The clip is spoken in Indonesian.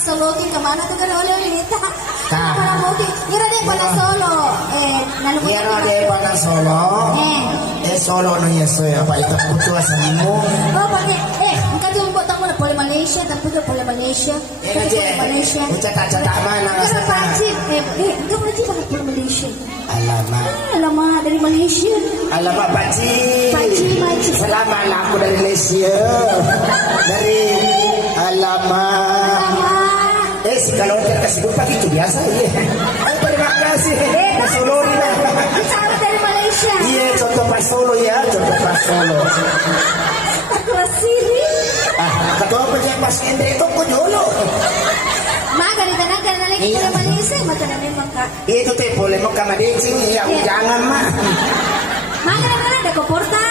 pasulutin ka mana to kan oleh minta. Ka. Para mo di. Ira de pala solo. Nalungkot. Ira de pana solo. Solo no yeso ya pa ito puto asamo. Oh, pati engka jumbo tamo na pole Malaysia, tapi to pole Malaysia. Malaysia. Ucap-ucap mana Karena pacip. Enggak wajib pakai pole Malaysia. Alamak. Alamak dari Malaysia. Alamak Pakcik. Pakcik. Selamat aku dari Malaysia. Dari alamak. Kalau kita kasih lupa itu biasa ya. Terima kasih. Pak Solo Sahabat dari Malaysia. Iya, contoh Pak Solo ya, contoh Pak Solo. Ketua sini. Ketua pejabat Endre itu kok dulu. Maka di tanah karena lagi pole Malaysia macam memang kak. Itu teh boleh mau kamar ya, jangan mah. Maka ada koporta.